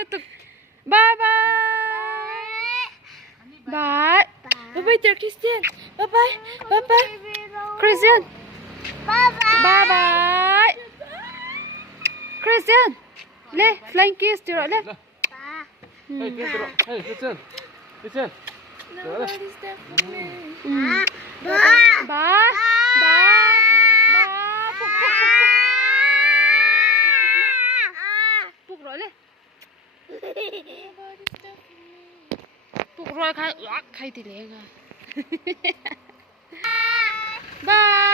แล้วตุกบายบายบายบายบายเจอคริสเตียนบายบายบายบายคริสเตียนบายบายคริสเตียนเล่ flying kiss เดี๋ยวเล่ Hey, listen. Listen. Nobody's there for me. Bye. Bye. Bye. Puk rồi lên. Puk rồi khai thì lên à. Bye.